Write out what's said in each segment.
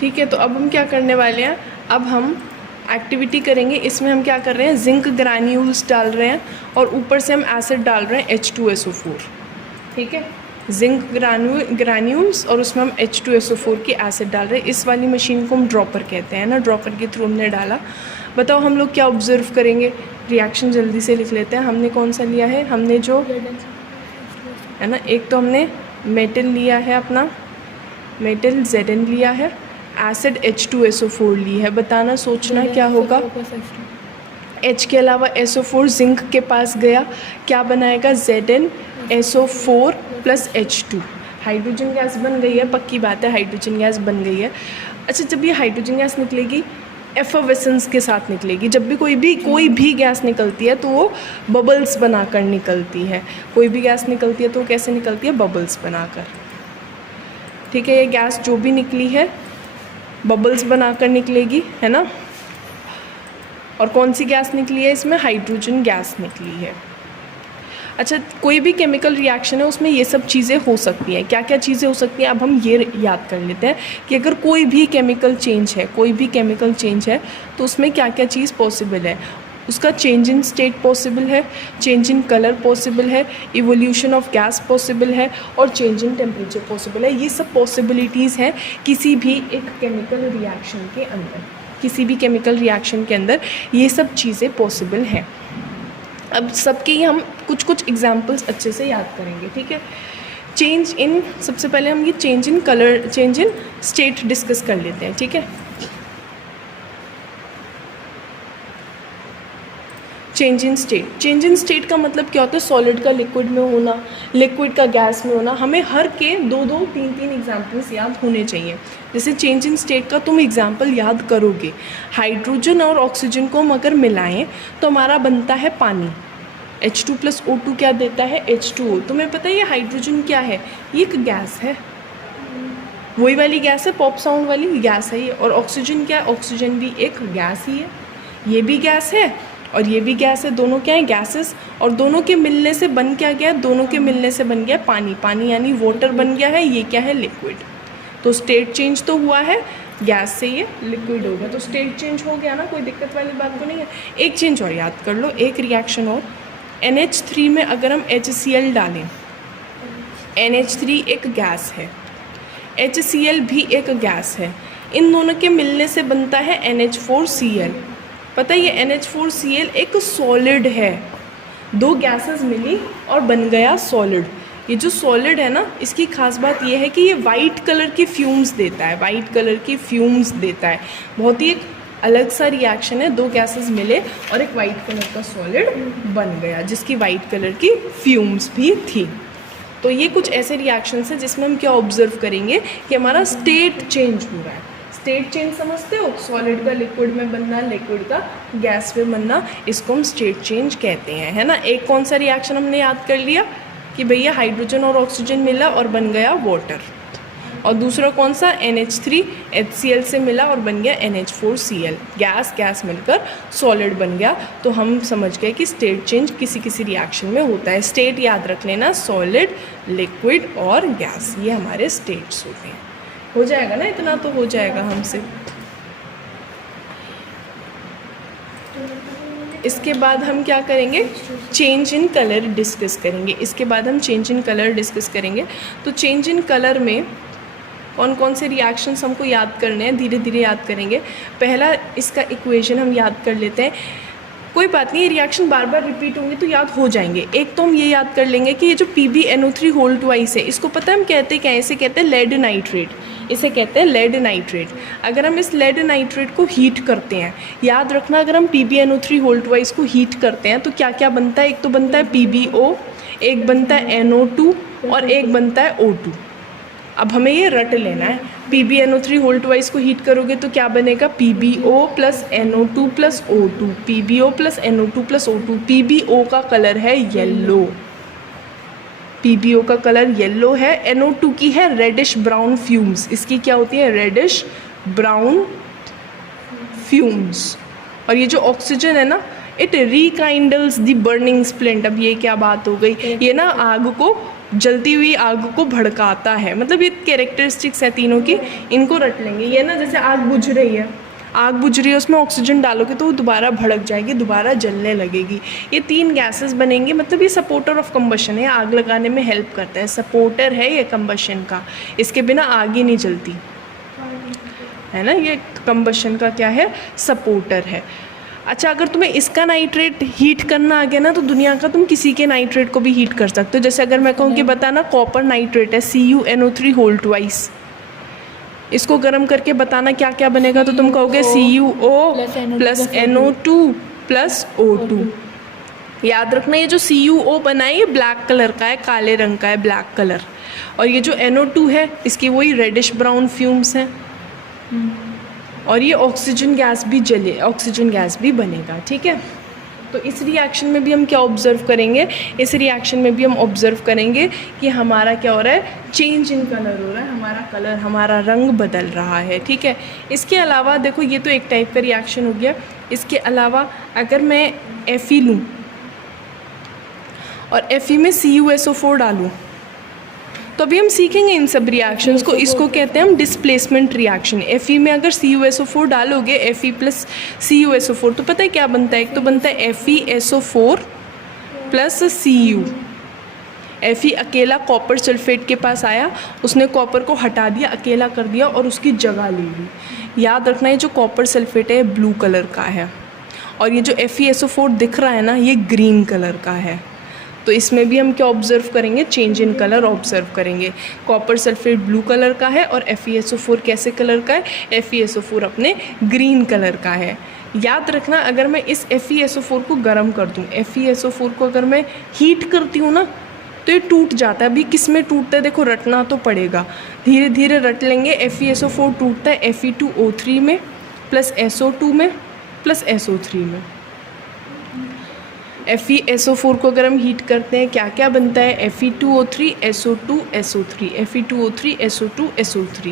ठीक है, तो अब हम क्या करने वाले हैं, अब हम एक्टिविटी करेंगे। इसमें हम क्या कर रहे हैं, जिंक ग्रैन्यूल्स डाल रहे हैं और ऊपर से हम एसिड डाल रहे हैं H2SO4। ठीक है, जिंक ग्रैन्यूल्स और उसमें हम H2SO4 की एसिड डाल रहे हैं। इस वाली मशीन को हम ड्रॉपर कहते हैं ना, ड्रॉपर के थ्रू हमने डाला। बताओ हम लोग क्या ऑब्जर्व करेंगे, रिएक्शन जल्दी से लिख लेते हैं। हमने कौन सा लिया है, हमने जो है ना, एक तो हमने मेटल लिया है, अपना मेटल Zn लिया है, एसिड H2SO4 ली है। बताना, सोचना क्या होगा। H के अलावा SO4 जिंक के पास गया, क्या बनाएगा, ZnSO4 plus H2, hydrogen gas बन गई है। पक्की बात है, हाइड्रोजन गैस बन गई है। अच्छा, जब ये हाइड्रोजन गैस निकलेगी एफर्वेसेंस के साथ निकलेगी। जब भी कोई भी गैस निकलती है तो वो बबल्स बनाकर निकलती है। कोई भी गैस निकलती है तो वो कैसे निकलती है, बबल्स बनाकर। ठीक है, ये गैस जो भी निकली है बबल्स बनाकर निकलेगी, है ना। और कौन सी गैस निकली है इसमें, हाइड्रोजन गैस निकली है। अच्छा, कोई भी केमिकल रिएक्शन है उसमें ये सब चीज़ें हो सकती हैं। क्या क्या चीज़ें हो सकती हैं, अब हम ये याद कर लेते हैं कि अगर कोई भी केमिकल चेंज है तो उसमें क्या क्या चीज़ पॉसिबल है। उसका चेंज इन स्टेट पॉसिबल है, चेंज इन कलर पॉसिबल है, इवोल्यूशन ऑफ गैस पॉसिबल है और चेंज इन टेम्परेचर पॉसिबल है। ये सब पॉसिबिलिटीज़ हैं किसी भी एक केमिकल रिएक्शन के अंदर। किसी भी केमिकल रिएक्शन के अंदर ये सब चीज़ें पॉसिबल हैं। अब सबके ही हम कुछ एग्जांपल्स अच्छे से याद करेंगे। ठीक है, चेंज इन, सबसे पहले हम ये change in colour, change in state discuss कर लेते हैं। ठीक है, चेंज इन स्टेट का मतलब क्या होता है, सॉलिड का लिक्विड में होना, लिक्विड का गैस में होना। हमें हर के दो तीन एग्जाम्पल्स याद होने चाहिए। जैसे चेंज इन स्टेट का तुम एग्जाम्पल याद करोगे, हाइड्रोजन और ऑक्सीजन को हम अगर मिलाएं तो हमारा बनता है पानी। H2 + O2 क्या देता है, H2O। तुम्हें पता है ये हाइड्रोजन क्या है, ये एक गैस है, वही वाली गैस है, पॉप साउंड वाली गैस है ये। और ऑक्सीजन क्या है, ऑक्सीजन भी एक गैस ही है। ये भी गैस है और ये भी गैस है, दोनों क्या है, गैसेस। और दोनों के मिलने से बन क्या गया, दोनों के मिलने से बन गया पानी। पानी यानी वाटर बन गया है। ये क्या है, लिक्विड। तो स्टेट चेंज तो हुआ है, गैस से ये लिक्विड हो गया, तो स्टेट चेंज हो गया ना, कोई दिक्कत वाली बात तो नहीं है। एक चेंज और याद कर लो, एक रिएक्शन और, NH3 में अगर हम HCl डालें, NH3 एक गैस है, HCl भी एक गैस है, इन दोनों के मिलने से बनता है NH4Cl। पता है ये NH4Cl एक सॉलिड है, दो गैसेस मिली और बन गया सॉलिड। ये जो सॉलिड है ना, इसकी खास बात ये है कि ये वाइट कलर की फ्यूम्स देता है, वाइट कलर की फ्यूम्स देता है। बहुत ही एक अलग सा रिएक्शन है, दो गैसेस मिले और एक वाइट कलर का सॉलिड बन गया जिसकी वाइट कलर की फ्यूम्स भी थी। तो ये कुछ ऐसे रिएक्शंस हैं जिसमें हम क्या ऑब्जर्व करेंगे कि हमारा स्टेट चेंज हो रहा है। स्टेट चेंज समझते हो, सॉलिड का लिक्विड में बनना, लिक्विड का गैस में बनना, इसको हम स्टेट चेंज कहते हैं, है ना। एक कौन सा रिएक्शन हमने याद कर लिया कि भैया हाइड्रोजन और ऑक्सीजन मिला और बन गया वाटर। और दूसरा कौन सा, NH3 HCl से मिला और बन गया NH4Cl, गैस मिलकर सॉलिड बन गया। तो हम समझ गए कि स्टेट चेंज किसी किसी रिएक्शन में होता है। स्टेट याद रख लेना, सॉलिड, लिक्विड और गैस, ये हमारे स्टेट्स होते हैं। हो जाएगा ना, इतना तो हो जाएगा हमसे। इसके बाद हम क्या करेंगे, चेंज इन कलर डिस्कस करेंगे। इसके बाद हम चेंज इन कलर डिस्कस करेंगे। तो चेंज इन कलर में कौन कौन से रिएक्शंस हमको याद करने हैं, धीरे धीरे याद करेंगे। पहला इसका इक्वेशन हम याद कर लेते हैं। कोई बात नहीं, ये रिएक्शन बार बार रिपीट होंगे तो याद हो जाएंगे। एक तो हम ये याद कर लेंगे कि ये जो PbNO3 है, इसको पता है हम कहते क्या है, इसे कहते हैं लेड नाइट्रेट, इसे कहते हैं लेड नाइट्रेट। अगर हम इस लेड नाइट्रेट को हीट करते हैं, याद रखना, अगर हम PbNO3 को हीट करते हैं तो क्या क्या बनता है, एक तो बनता है PbO, एक बनता है NO2 और एक बनता है O2। अब हमें ये रट लेना है, PbNO3 को हीट करोगे तो क्या बनेगा, PbO + NO2 + O2, PbO + NO2 + O2। PbO का कलर है येलो, PbO का कलर येलो है। NO2 की है रेडिश ब्राउन फ्यूम्स, इसकी क्या होती है, रेडिश ब्राउन फ्यूम्स। और ये जो ऑक्सीजन है ना, इट रिकाइंडल्स द बर्निंग स्प्लिंट। अब ये क्या बात हो गई, ये ना आग को जलती हुई आग को भड़काता है, मतलब ये कैरेक्टरिस्टिक्स है तीनों की, इनको रट लेंगे। ये ना जैसे आग बुझ रही है, उसमें ऑक्सीजन डालोगे तो वो दोबारा भड़क जाएगी, दोबारा जलने लगेगी। ये 3 गैसेस बनेंगे, मतलब ये सपोर्टर ऑफ कंबशन है, आग लगाने में हेल्प करता है, सपोर्टर है ये कंबशन का, इसके बिना आग ही नहीं जलती है ना। ये कंबशन का क्या है, सपोर्टर है। अच्छा, अगर तुम्हें इसका नाइट्रेट हीट करना आ गया ना, तो दुनिया का तुम किसी के नाइट्रेट को भी हीट कर सकते हो। जैसे अगर मैं कहूँ कि बताना कॉपर नाइट्रेट है CuNO3 होल ट्वाइस, इसको गर्म करके बताना क्या क्या बनेगा, तो तुम कहोगे CuO plus NO2 plus O2। याद रखना ये जो CuO बना है ये ब्लैक कलर का है, काले रंग का है, ब्लैक कलर, और ये जो NO2 है इसकी वही रेडिश ब्राउन फ्यूम्स हैं, और ये ऑक्सीजन गैस भी बनेगा, ठीक है। तो इस रिएक्शन में भी हम क्या ऑब्जर्व करेंगे, इस रिएक्शन में भी हम ऑब्जर्व करेंगे कि हमारा क्या हो रहा है, चेंज इन कलर हो रहा है, हमारा कलर, हमारा रंग बदल रहा है, ठीक है। इसके अलावा देखो, ये तो एक टाइप का रिएक्शन हो गया। इसके अलावा अगर मैं Fe लूँ और Fe में CuSO4 डालूँ, तो अभी हम सीखेंगे इन सब रिएक्शंस को। इसको कहते हैं हम डिस्प्लेसमेंट रिएक्शन। Fe में अगर CuSO4 डालोगे, Fe प्लस CuSO4, तो पता है क्या बनता है, एक तो बनता है FeSO4 प्लस Cu। Fe अकेला कॉपर सल्फेट के पास आया, उसने कॉपर को हटा दिया, अकेला कर दिया और उसकी जगह ले ली। याद रखना है जो कॉपर सल्फेट है ब्लू कलर का है, और ये जो FeSO4 दिख रहा है ना, ये ग्रीन कलर का है। तो इसमें भी हम क्या ऑब्जर्व करेंगे, चेंज इन कलर ऑब्जर्व करेंगे। कॉपर सल्फेट ब्लू कलर का है और FeSO4 कैसे कलर का है, FeSO4 अपने ग्रीन कलर का है। याद रखना, अगर मैं इस FeSO4 को गर्म कर दूँ, FeSO4 को अगर मैं हीट करती हूँ ना, तो ये टूट जाता है। अभी किस में टूटता है, देखो रटना तो पड़ेगा, धीरे धीरे रट लेंगे। FeSO4 टूटता है Fe2O3 में प्लस SO2 में प्लस SO3 में। FeSO4 को अगर हम हीट करते हैं, क्या क्या बनता है, Fe2O3 SO2 SO3, Fe2O3 SO2 SO3।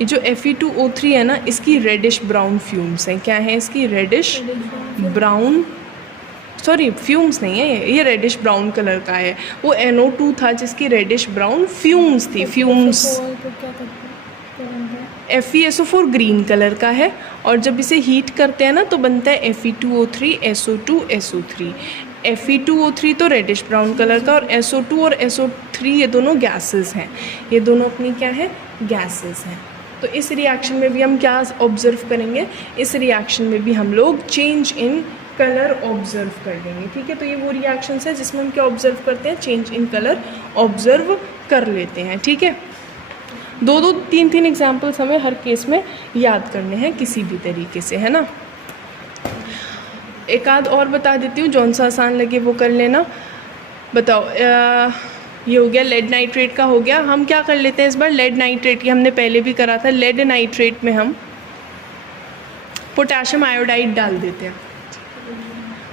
ये जो Fe2O3 है ना, इसकी रेडिश ब्राउन फ्यूम्स हैं। क्या है इसकी, रेडिश ब्राउन, सॉरी फ्यूम्स नहीं है ये रेडिश ब्राउन कलर का है। वो NO2 था जिसकी रेडिश ब्राउन फ्यूम्स थी, फ्यूम्स। FeSO4 ग्रीन कलर का है, और जब इसे हीट करते हैं ना तो बनता है Fe2O3 SO2 SO3। Fe2O3 तो रेडिश ब्राउन कलर का, और SO2 और SO3 ये दोनों गैसेस हैं, ये दोनों अपनी क्या है, गैसेस हैं। तो इस रिएक्शन में भी हम क्या ऑब्जर्व करेंगे, इस रिएक्शन में भी हम लोग चेंज इन कलर ऑब्जर्व कर लेंगे, ठीक है। तो ये वो रिएक्शंस है जिसमें हम क्या ऑब्जर्व करते हैं, चेंज इन कलर ऑब्जर्व कर लेते हैं, ठीक है। 2-2 3-3 एग्जाम्पल्स हमें हर केस में याद करने हैं किसी भी तरीके से, है ना। एक आध और बता देती हूँ, जौन सा आसान लगे वो कर लेना। बताओ, ये हो गया लेड नाइट्रेट का हो गया। हम क्या कर लेते हैं इस बार, लेड नाइट्रेट की हमने पहले भी करा था। लेड नाइट्रेट में हम पोटेशियम आयोडाइड डाल देते हैं।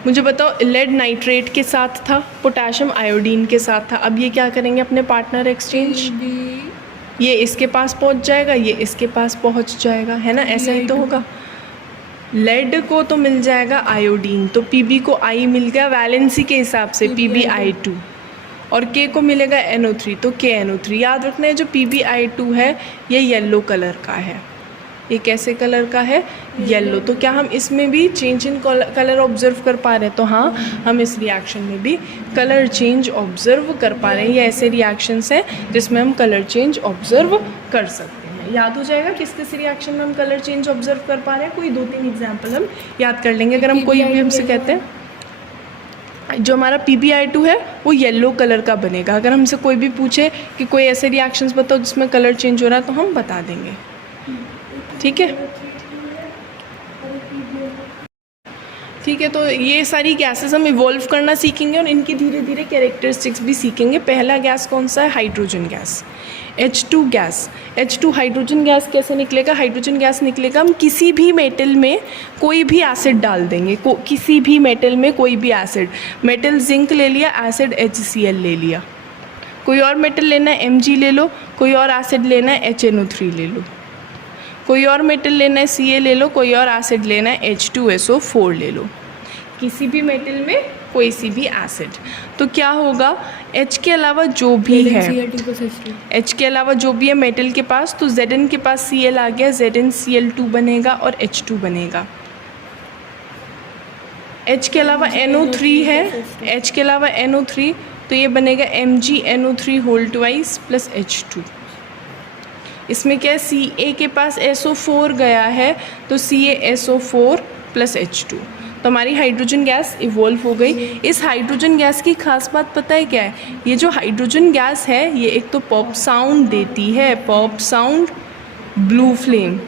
मुझे बताओ, लेड नाइट्रेट के साथ था, पोटेशियम आयोडीन के साथ था। अब ये क्या करेंगे, अपने पार्टनर एक्सचेंज, ये इसके पास पहुंच जाएगा, ये इसके पास पहुंच जाएगा, है ना, ऐसा ही तो होगा। लेड को तो मिल जाएगा आयोडीन, तो Pb को I मिल गया वैलेंसी के हिसाब से, PbI2, और K को मिलेगा NO3, तो KNO3। याद रखना है जो PbI2 है ये येलो कलर का है। ये कैसे कलर का है, येलो। तो क्या हम इसमें भी चेंज इन कलर ऑब्जर्व कर पा रहे हैं, तो हाँ, हम इस रिएक्शन में भी कलर चेंज ऑब्जर्व कर पा रहे हैं। ये ऐसे रिएक्शंस हैं जिसमें हम कलर चेंज ऑब्जर्व कर सकते हैं। याद हो जाएगा किस किस रिएक्शन में हम कलर चेंज ऑब्जर्व कर पा रहे हैं, कोई 2-3 एग्जाम्पल हम याद कर लेंगे। अगर हम कोई भी हमसे कहते हैं जो हमारा PbI2 है वो येलो कलर का बनेगा। अगर हमसे कोई भी पूछे कि कोई ऐसे रिएक्शंस बताओ जिसमें कलर चेंज हो रहा है, तो हम बता देंगे, ठीक है। ठीक है, तो ये सारी गैसेस हम इवॉल्व करना सीखेंगे और इनकी धीरे धीरे कैरेक्टरिस्टिक्स भी सीखेंगे। पहला गैस कौन सा है, hydrogen gas, H2 gas. H2 hydrogen gas कैसे निकलेगा, हाइड्रोजन गैस निकलेगा, हम किसी भी मेटल में कोई भी एसिड डाल देंगे, किसी भी मेटल में कोई भी एसिड, मेटल जिंक ले लिया, एसिड HCl ले लिया, कोई और मेटल लेना है Mg ले लो, कोई और एसिड लेना है HNO3 ले लो, कोई और मेटल लेना है Ca ले लो, कोई और एसिड लेना है H2SO4 ले लो, किसी भी मेटल में कोई सी भी एसिड। तो क्या होगा, H के अलावा जो भी है, H के अलावा जो भी है मेटल के पास, तो Zn के पास Cl आ गया, ZnCl2 बनेगा और H2 बनेगा। H के अलावा NO3 है, H के अलावा NO3, तो ये बनेगा MgNO3 whole twice plus H2। इसमें क्या है, Ca के पास SO4 गया है, तो CaSO4 प्लस H2, तो हमारी हाइड्रोजन गैस इवॉल्व हो गई। इस हाइड्रोजन गैस की खास बात पता है क्या है, ये जो हाइड्रोजन गैस है ये एक तो पॉप साउंड देती है, pop sound, blue flame,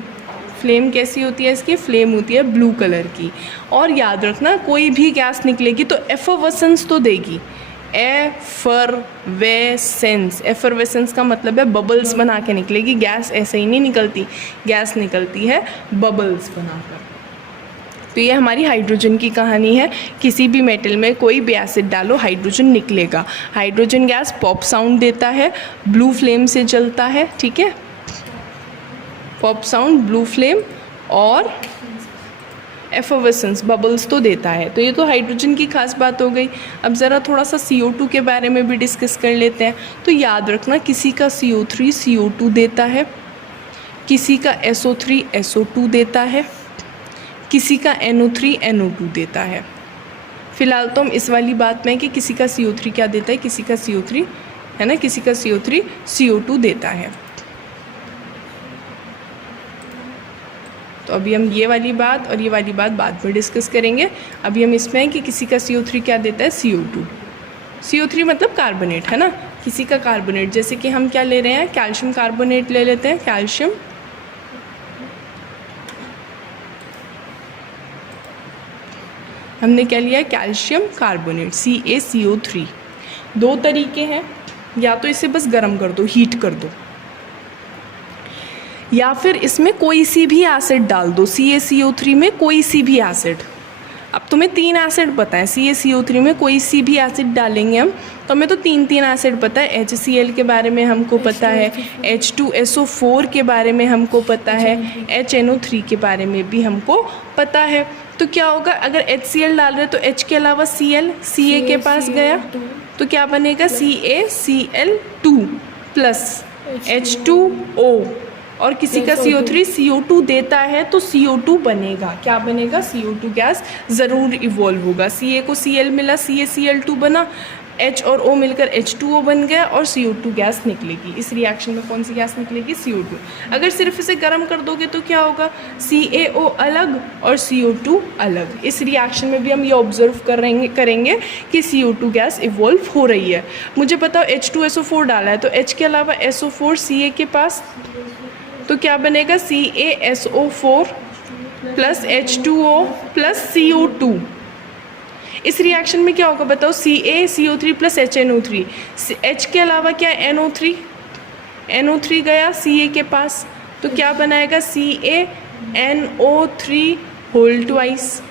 flame कैसी होती है इसकी, फ्लेम होती है ब्लू कलर की। और याद रखना कोई भी गैस निकलेगी तो एफर्वेसेंस तो देगी, एफरवेसेंस, एफरवेसेंस का मतलब है बबल्स बना के निकलेगी, गैस ऐसे ही नहीं निकलती, गैस निकलती है बबल्स बनाकर। तो ये हमारी हाइड्रोजन की कहानी है। किसी भी मेटल में कोई भी एसिड डालो हाइड्रोजन निकलेगा। हाइड्रोजन गैस पॉप साउंड देता है, ब्लू फ्लेम से जलता है, ठीक है, पॉप साउंड, ब्लू फ्लेम और एफर्वेसेंस, बबल्स तो देता है। तो ये तो हाइड्रोजन की खास बात हो गई। अब ज़रा थोड़ा सा CO2 के बारे में भी डिस्कस कर लेते हैं। तो याद रखना किसी का CO3 CO2 देता है, किसी का SO3 SO2 देता है, किसी का NO3 NO2 देता है। फ़िलहाल तो हम इस वाली बात में कि किसी का CO3 क्या देता है, किसी का CO3 है ना, किसी का CO3 CO2 देता है। तो अभी हम ये वाली बात और ये वाली बात बाद में डिस्कस करेंगे। अभी हम इसमें हैं कि किसी का CO3 क्या देता है, CO2। CO3 मतलब कार्बोनेट है ना, किसी का कार्बोनेट, जैसे कि हम क्या ले रहे हैं, कैल्शियम कार्बोनेट ले लेते हैं, कैल्शियम, हमने क्या लिया है, कैल्शियम कार्बोनेट CaCO3। दो तरीके हैं, या तो इसे बस गर्म कर दो, हीट कर दो, या फिर इसमें कोई सी भी एसिड डाल दो, CaCO3 में कोई सी भी एसिड। अब तुम्हें 3 एसिड पता है, CaCO3 में कोई सी भी एसिड डालेंगे हम, तो हमें तो 3 एसिड पता है। HCl के बारे में हमको पता है, H2SO4 के बारे में हमको पता है, HNO3 के बारे में भी हमको पता है। तो क्या होगा, अगर HCl डाल रहे तो H के अलावा Cl, Ca के पास गया तो क्या बनेगा, CaCl2 प्लस H2O, और किसी का CO3 CO2 देता है तो CO2 बनेगा, क्या बनेगा, CO2 गैस ज़रूर इवॉल्व होगा। Ca को Cl मिला, CaCl2 बना, H और O मिलकर H2O बन गया और CO2 गैस निकलेगी। इस रिएक्शन में कौन सी गैस निकलेगी, CO2। अगर सिर्फ इसे गर्म कर दोगे तो क्या होगा, CaO अलग और CO2 अलग। इस रिएक्शन में भी हम ये ऑब्जर्व करेंगे कि CO2 गैस इवॉल्व हो रही है। मुझे बताओ H2SO4 डाला है तो H के अलावा SO4 Ca के पास, तो क्या बनेगा, CaSO4 plus H2O plus CO2। इस रिएक्शन में क्या होगा बताओ, CaCO3 प्लस HNO3, H के अलावा क्या है, NO3 गया Ca के पास, तो क्या बनाएगा, CaNO3 whole twice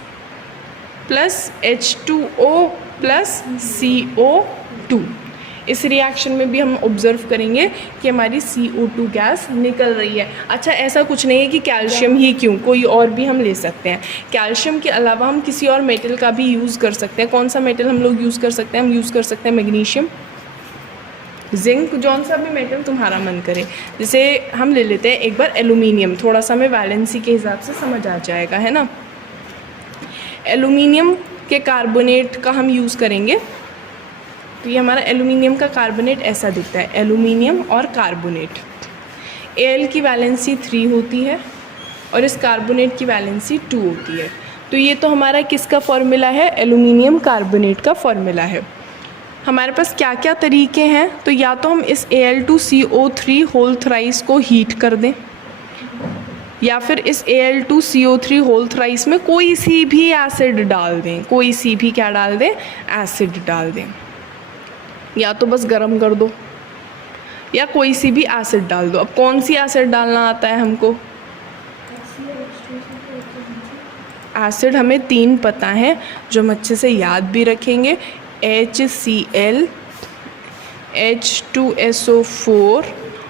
plus H2O plus CO2। इस रिएक्शन में भी हम ऑब्जर्व करेंगे कि हमारी CO2 गैस निकल रही है। अच्छा, ऐसा कुछ नहीं है कि कैल्शियम ही क्यों, कोई और भी हम ले सकते हैं। कैल्शियम के अलावा हम किसी और मेटल का भी यूज़ कर सकते हैं। कौन सा मेटल हम लोग यूज़ कर सकते हैं, हम यूज़ कर सकते हैं मैग्नीशियम, जिंक, जौन सा भी मेटल तुम्हारा मन करे। जैसे हम ले लेते हैं एक बार एलुमिनियम, थोड़ा सा हमें वैलेंसी के हिसाब से समझ आ जाएगा, है ना। एलुमिनियम के कार्बोनेट का हम यूज़ करेंगे, तो ये हमारा एलुमिनियम का कार्बोनेट ऐसा दिखता है, एलुमिनियम और कार्बोनेट। Al की वैलेंसी 3 होती है और इस कार्बोनेट की वैलेंसी 2 होती है। तो ये तो हमारा किसका फॉर्मूला है, एलुमिनियम कार्बोनेट का फॉर्मूला है। हमारे पास क्या क्या तरीके हैं, तो या तो हम इस Al2CO3 होल थ्राइस को हीट कर दें, या फिर इस Al2CO3 होल थ्राइस में कोई सी भी एसिड डाल दें, कोई सी भी क्या डाल दें, एसिड डाल दें, या तो बस गर्म कर दो या कोई सी भी एसिड डाल दो। अब कौन सी एसिड डालना आता है हमको, एसिड हमें 3 पता है जो हम अच्छे से याद भी रखेंगे, HCl, H2SO4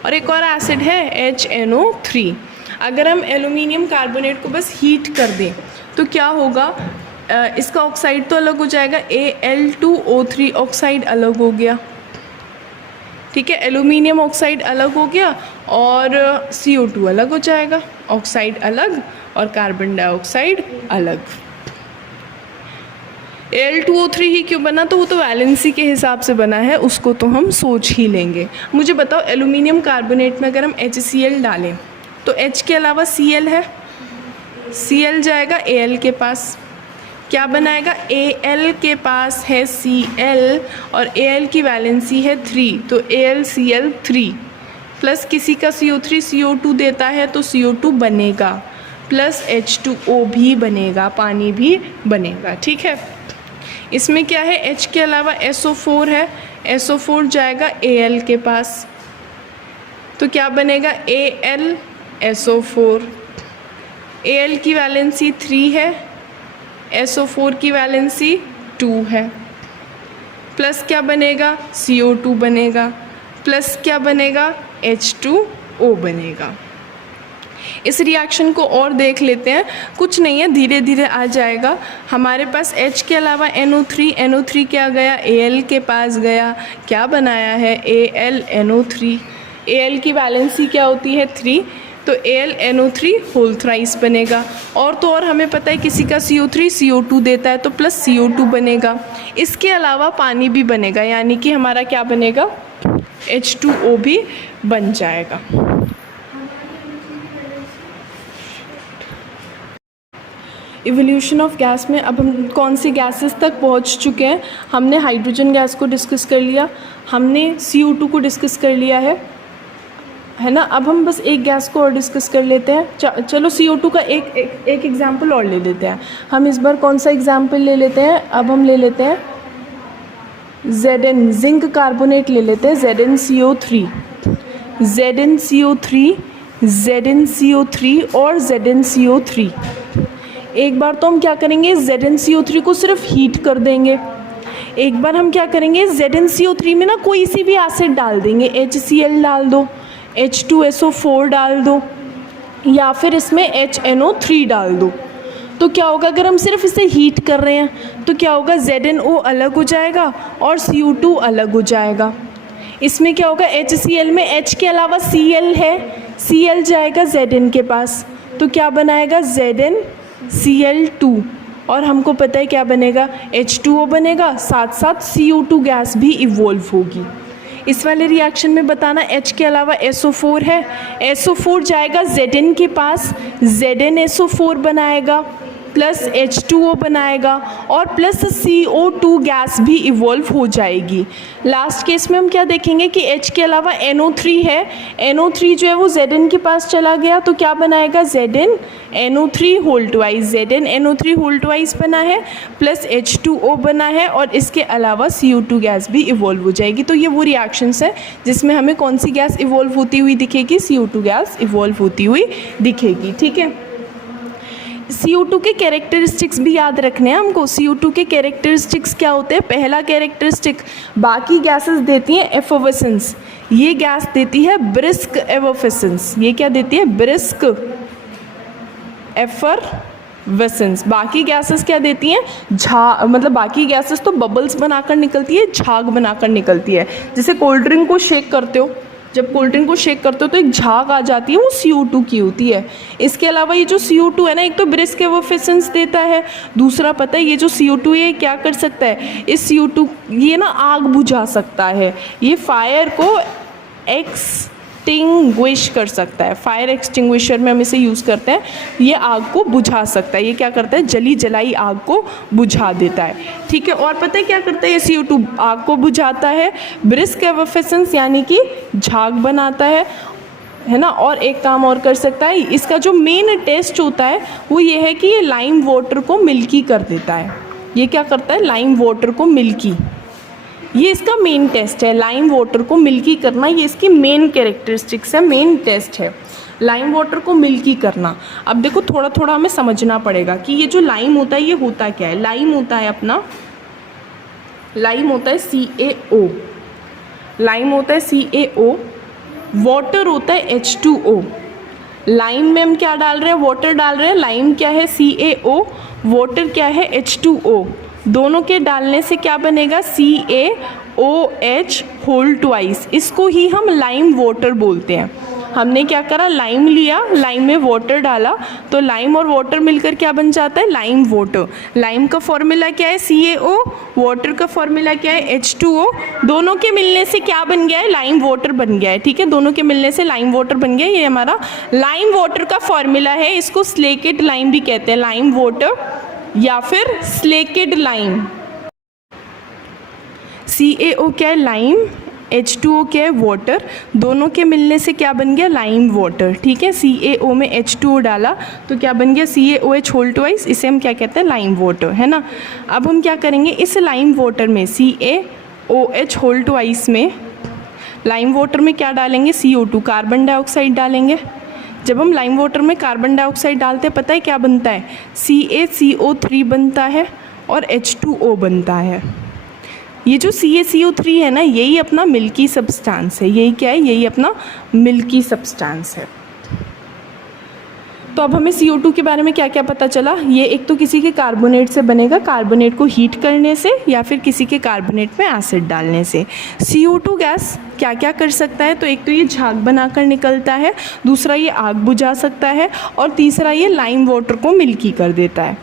और एक और एसिड है HNO3। अगर हम एलुमिनियम कार्बोनेट को बस हीट कर दें तो क्या होगा, इसका ऑक्साइड तो अलग हो जाएगा, Al2O3 ऑक्साइड अलग हो गया, ठीक है, एल्यूमिनियम ऑक्साइड अलग हो गया और CO2 अलग हो जाएगा, ऑक्साइड अलग और कार्बन डाइऑक्साइड अलग। Al2O3 ही क्यों बना, तो वो तो वैलेंसी के हिसाब से बना है, उसको तो हम सोच ही लेंगे। मुझे बताओ एल्यूमिनियम कार्बोनेट में अगर हम HCl डालें तो H के अलावा Cl है, Cl जाएगा Al के पास, क्या बनाएगा, Al के पास है Cl और Al की वैलेंसी है 3, तो AlCl3 प्लस किसी का CO3 CO2 देता है तो CO2 बनेगा, प्लस H2O भी बनेगा, पानी भी बनेगा। ठीक है, इसमें क्या है, H के अलावा SO4 है, SO4 जाएगा Al के पास, तो क्या बनेगा, AlSO4। Al की वैलेंसी 3 है, SO4 की वैलेंसी 2 है, प्लस क्या बनेगा, CO2 बनेगा, प्लस क्या बनेगा, H2O बनेगा। इस रिएक्शन को और देख लेते हैं, कुछ नहीं है, धीरे धीरे आ जाएगा। हमारे पास H के अलावा NO3 क्या गया, Al के पास गया, क्या बनाया है, AlNO3। Al की वैलेंसी क्या होती है, 3, तो AlNO3 होल थ्राइस बनेगा। और तो और हमें पता है किसी का CO3 CO2 देता है तो प्लस CO2 बनेगा, इसके अलावा पानी भी बनेगा, यानी कि हमारा क्या बनेगा, H2O भी बन जाएगा। इवोल्यूशन ऑफ गैस में अब हम कौन सी गैसेस तक पहुंच चुके हैं, हमने हाइड्रोजन गैस को डिस्कस कर लिया, हमने CO2 को डिस्कस कर लिया है ना। अब हम बस एक गैस को और डिस्कस कर लेते हैं। चलो CO2 का एक एग्जाम्पल और ले लेते हैं हम। इस बार कौन सा एग्जाम्पल ले लेते हैं, अब हम ले लेते हैं Zn, जिंक कार्बोनेट ले लेते हैं, ZnCO3 और ZnCO3। एक बार तो हम क्या करेंगे, ZnCO3 को सिर्फ हीट कर देंगे, एक बार हम क्या करेंगे, ZnCO3 में ना कोई सी भी एसिड डाल देंगे, HCl डाल दो, H2SO4 डाल दो, या फिर इसमें HNO3 डाल दो। तो क्या होगा, अगर हम सिर्फ इसे हीट कर रहे हैं तो क्या होगा, ZnO अलग हो जाएगा और CO2 अलग हो जाएगा। इसमें क्या होगा, HCl में H के अलावा Cl है, Cl जाएगा Zn के पास, तो क्या बनाएगा, ZnCl2, और हमको पता है क्या बनेगा, H2O बनेगा, साथ साथ CO2 गैस भी इवोल्व होगी। इस वाले रिएक्शन में बताना H के अलावा SO4 है, SO4 जाएगा Zn के पास, ZnSO4 बनाएगा, प्लस H2O बनाएगा और प्लस CO2 गैस भी इवॉल्व हो जाएगी। लास्ट केस में हम क्या देखेंगे कि H के अलावा NO3 है, NO3 जो है वो Zn के पास चला गया तो क्या बनाएगा, ZnNO3 whole twice, ZnNO3 whole twice बना है, प्लस H2O बना है और इसके अलावा CO2 गैस भी इवॉल्व हो जाएगी। तो ये वो रिएक्शंस है जिसमें हमें कौन सी गैस इवॉल्व होती हुई दिखेगी, CO2 गैस इवॉल्व होती हुई दिखेगी। ठीक है, CO2 के कैरेक्टरिस्टिक्स भी याद रखने हैं हमको। CO2 के कैरेक्टरिस्टिक्स क्या होते हैं, पहला कैरेक्टरिस्टिक, बाकी गैसेस देती हैं एफोवेसेंस, ये गैस देती है ब्रिस्क एफोवेसेंस। ये क्या देती है, ब्रिस्क एफरवेसेंस। बाकी गैसेस क्या देती हैं, मतलब बाकी गैसेस तो बबल्स बनाकर निकलती है, झाग बनाकर निकलती है। जैसे कोल्ड ड्रिंक को शेक करते हो, जब कोल्ड ड्रिंक को शेक करते हो तो एक झाग आ जाती है, वो CO2 की होती है। इसके अलावा ये जो CO2 है ना, एक तो ब्रिस्क एफोवेसेंस देता है, दूसरा पता है ये जो CO2 ये क्या कर सकता है, इस CO2 ये ना आग बुझा सकता है, ये फायर को एक्सटिंग्विश कर सकता है। फायर एक्सटिंग्विशर में हम इसे यूज़ करते हैं, ये आग को बुझा सकता है। ये क्या करता है, जली जलाई आग को बुझा देता है। ठीक है, और पता है क्या करता है ये CO2, आग को बुझाता है, ब्रिस्क एफोवेसेंस यानी कि झाग बनाता है ना। और एक काम और कर सकता है, इसका जो मेन टेस्ट होता है वो ये है कि ये लाइम वाटर को मिल्की कर देता है। ये क्या करता है, लाइम वाटर को मिल्की, ये इसका मेन टेस्ट है, लाइम वाटर को मिल्की करना, ये इसकी मेन कैरेक्टरिस्टिक्स है, मेन टेस्ट है लाइम वाटर को मिल्की करना। अब देखो थोड़ा थोड़ा हमें समझना पड़ेगा कि ये जो लाइम होता है ये होता क्या है। लाइम होता है अपना, लाइम होता है CaO, लाइम होता है CaO, वाटर होता है H2O। लाइम में हम क्या डाल रहे हैं, वाटर डाल रहे हैं, लाइम क्या है CaO, वाटर क्या है H2O। दोनों के डालने से क्या बनेगा, CaOH होल ट्वाइस। इसको ही हम लाइम वाटर बोलते हैं। हमने क्या करा, लाइम लिया, लाइम में वाटर डाला, तो लाइम और वाटर मिलकर क्या बन जाता है, लाइम वाटर। लाइम का फॉर्मूला क्या है, CaO, वाटर का फॉर्मूला क्या है, H2O। दोनों के मिलने से क्या बन गया है, लाइम वाटर बन गया है। ठीक है, दोनों के मिलने से लाइम वाटर बन गया। ये हमारा लाइम वाटर का फॉर्मूला है। इसको स्लेकेट लाइम भी कहते हैं, लाइम वाटर या फिर स्लेकेट लाइम। CaO क्या है, लाइम, H2O क्या है, वाटर। दोनों के मिलने से क्या बन गया, लाइम वाटर। ठीक है, CaO में H2O डाला तो क्या बन गया, CaOH होल ट्वाइस। इसे हम क्या कहते हैं, लाइम वाटर, है ना। अब हम क्या करेंगे, इस लाइम वाटर में CaOH होल ट्वाइस में, लाइम वाटर में क्या डालेंगे, CO2, कार्बन डाइऑक्साइड डालेंगे। जब हम लाइम वाटर में कार्बन डाइऑक्साइड डालते हैं, पता है क्या बनता है, CaCO3 बनता है और H2O बनता है। ये जो CaCO3 है ना, यही अपना मिल्की सब्सटेंस है। यही क्या है, यही अपना मिल्की सब्सटेंस है। तो अब हमें CO2 के बारे में क्या क्या पता चला। ये एक तो किसी के कार्बोनेट से बनेगा, कार्बोनेट को हीट करने से, या फिर किसी के कार्बोनेट में एसिड डालने से। CO2 गैस क्या क्या कर सकता है, तो एक तो ये झाग बनाकर निकलता है, दूसरा ये आग बुझा सकता है, और तीसरा ये लाइम वाटर को मिल्की कर देता है।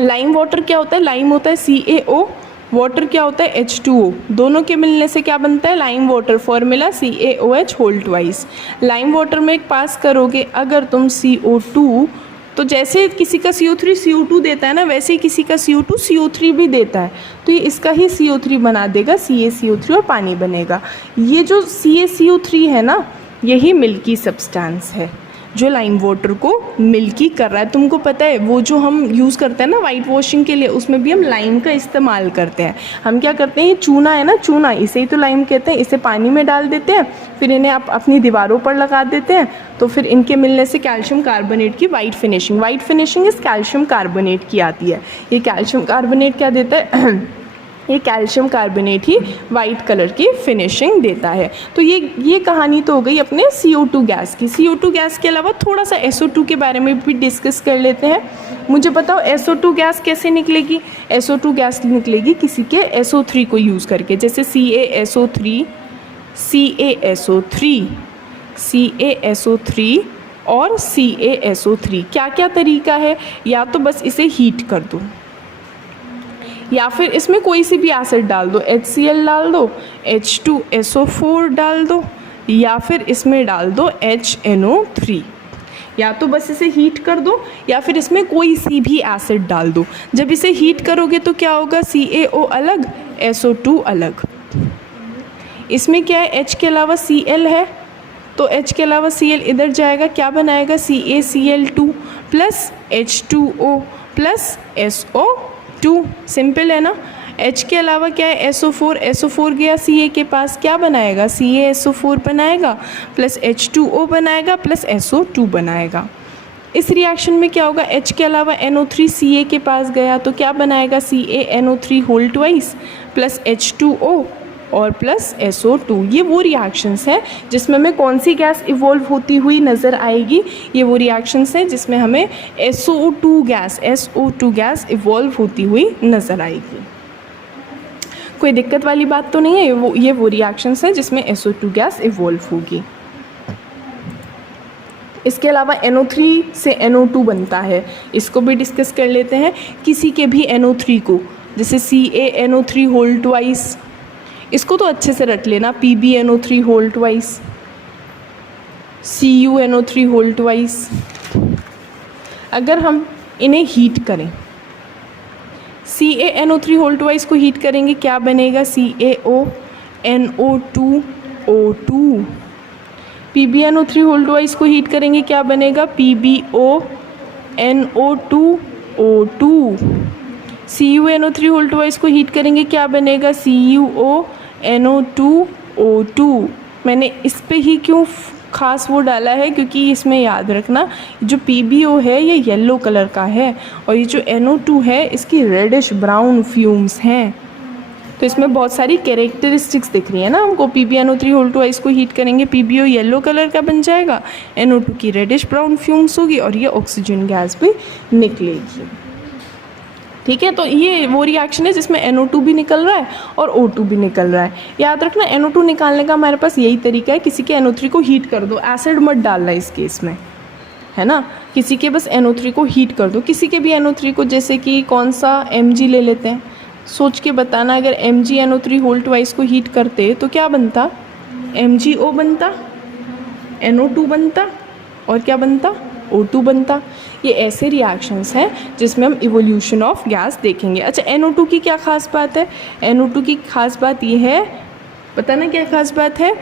लाइम वाटर क्या होता है, लाइम होता है CaO, वाटर क्या होता है, H2O। दोनों के मिलने से क्या बनता है, lime water. Formula CaOH whole twice. Lime water में पास करोगे अगर तुम CO2, तो जैसे किसी का CO3 CO2 देता है ना, वैसे ही किसी का CO2 CO3 भी देता है, तो ये इसका ही CO3 बना देगा, CaCO3, और पानी बनेगा। ये जो CaCO3 है ना, यही मिल्की सब्सटेंस है जो लाइम वाटर को मिल्की कर रहा है। तुमको पता है वो जो हम यूज़ करते हैं ना वाइट वॉशिंग के लिए, उसमें भी हम लाइम का इस्तेमाल करते हैं। हम क्या करते हैं, ये चूना है ना, चूना, इसे ही तो लाइम कहते हैं। इसे पानी में डाल देते हैं, फिर इन्हें आप अपनी दीवारों पर लगा देते हैं, तो फिर इनके मिलने से कैल्शियम कार्बोनेट की वाइट फिनिशिंग इस कैल्शियम कार्बोनेट की आती है। ये कैल्शियम कार्बोनेट क्या देता है ये कैल्शियम कार्बोनेट ही वाइट कलर की फिनिशिंग देता है। तो ये कहानी तो हो गई अपने CO2 गैस की। CO2 गैस के अलावा थोड़ा सा SO2 के बारे में भी डिस्कस कर लेते हैं। मुझे बताओ SO2 गैस कैसे निकलेगी। SO2 गैस निकलेगी किसी के SO3 को यूज़ करके, जैसे CaSO3 और CaSO3। क्या क्या तरीका है, या तो बस इसे हीट कर दो, या फिर इसमें कोई सी भी एसिड डाल दो, HCl डाल दो, H2SO4 डाल दो, या फिर इसमें डाल दो HNO3। या तो बस इसे हीट कर दो, या फिर इसमें कोई सी भी एसिड डाल दो। जब इसे हीट करोगे तो क्या होगा, CaO अलग, SO2 अलग। इसमें क्या है, H के अलावा Cl है, तो H के अलावा Cl इधर जाएगा, क्या बनाएगा, CaCl2 plus H2O plus SO2। Simple है ना। H के अलावा क्या है, SO4 गया Ca के पास, क्या बनाएगा, CaSO4 बनाएगा प्लस H2O बनाएगा प्लस SO2 बनाएगा। इस रिएक्शन में क्या होगा, H के अलावा NO3 Ca के पास गया तो क्या बनाएगा, CaNO3 whole twice plus H2O और प्लस SO2। ये वो रिएक्शंस हैं जिसमें हमें कौन सी गैस इवॉल्व होती हुई नज़र आएगी। ये वो रिएक्शंस हैं जिसमें हमें SO2 गैस इवॉल्व होती हुई नज़र आएगी। कोई दिक्कत वाली बात तो नहीं है। ये वो रिएक्शंस हैं जिसमें SO2 गैस इवॉल्व होगी। इसके अलावा NO3 से NO2 बनता है, इसको भी डिस्कस कर लेते हैं। किसी के भी NO3 को, जैसे CaNO3 होल ट्वाइस, इसको तो अच्छे से रट लेना, PbNO3 whole twice, CuNO3 whole twice. अगर हम इन्हें हीट करें, CaNO3 होल ट्वाइस को हीट करेंगे, क्या बनेगा, CaONO2O2। PbNO3 होल ट्वाइस को हीट करेंगे, क्या बनेगा, PbONO2O2। CuNO3 होल ट्वाइस को हीट करेंगे, क्या बनेगा, CuONO2O2। मैंने इस पे ही क्यों ख़ास वो डाला है, क्योंकि इसमें याद रखना जो PbO है ये येलो कलर का है, और ये जो NO2 है इसकी रेडिश ब्राउन फ्यूम्स हैं। तो इसमें बहुत सारी कैरेक्टरिस्टिक्स दिख रही है ना हमको। PbNO3 होल ट्वाइस को हीट करेंगे, PbO येलो कलर का बन जाएगा, NO2 की रेडिश ब्राउन फ्यूम्स होगी, और ये ऑक्सीजन गैस भी निकलेगी। ठीक है। तो ये वो रिएक्शन है जिसमें NO2 भी निकल रहा है और O2 भी निकल रहा है। याद रखना NO2 निकालने का हमारे पास यही तरीका है, किसी के NO3 को हीट कर दो, एसिड मत डालना इस केस में, है ना। किसी के बस NO3 को हीट कर दो, किसी के भी NO3 को, जैसे कि कौन सा Mg ले लेते हैं, सोच के बताना। अगर MgNO3 होल ट्वाइस को हीट करते तो क्या बनता, MgO बनता, NO2 बनता और क्या बनता, O2 बनता। ये ऐसे रिएक्शंस हैं जिसमें हम इवोल्यूशन ऑफ गैस देखेंगे। अच्छा, NO2 की क्या खास बात है, NO2 की खास बात ये है, पता ना क्या खास बात है,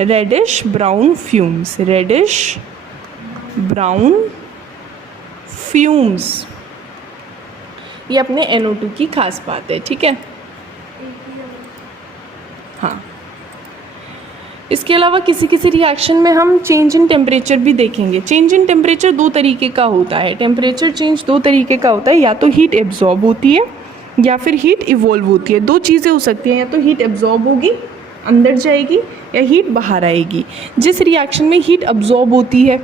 reddish brown fumes, reddish brown fumes, ये अपने NO2 की खास बात है, ठीक है। हाँ, इसके अलावा किसी किसी रिएक्शन में हम चेंज इन टेम्परेचर भी देखेंगे। चेंज इन टेम्परेचर दो तरीके का होता है, टेम्परेचर चेंज दो तरीके का होता है, या तो हीट एब्जॉर्ब होती है या फिर हीट इवॉल्व होती है। दो चीज़ें हो सकती हैं, या तो हीट एब्जॉर्ब होगी अंदर जाएगी या हीट बाहर आएगी। जिस रिएक्शन में हीट अब्जॉर्ब होती है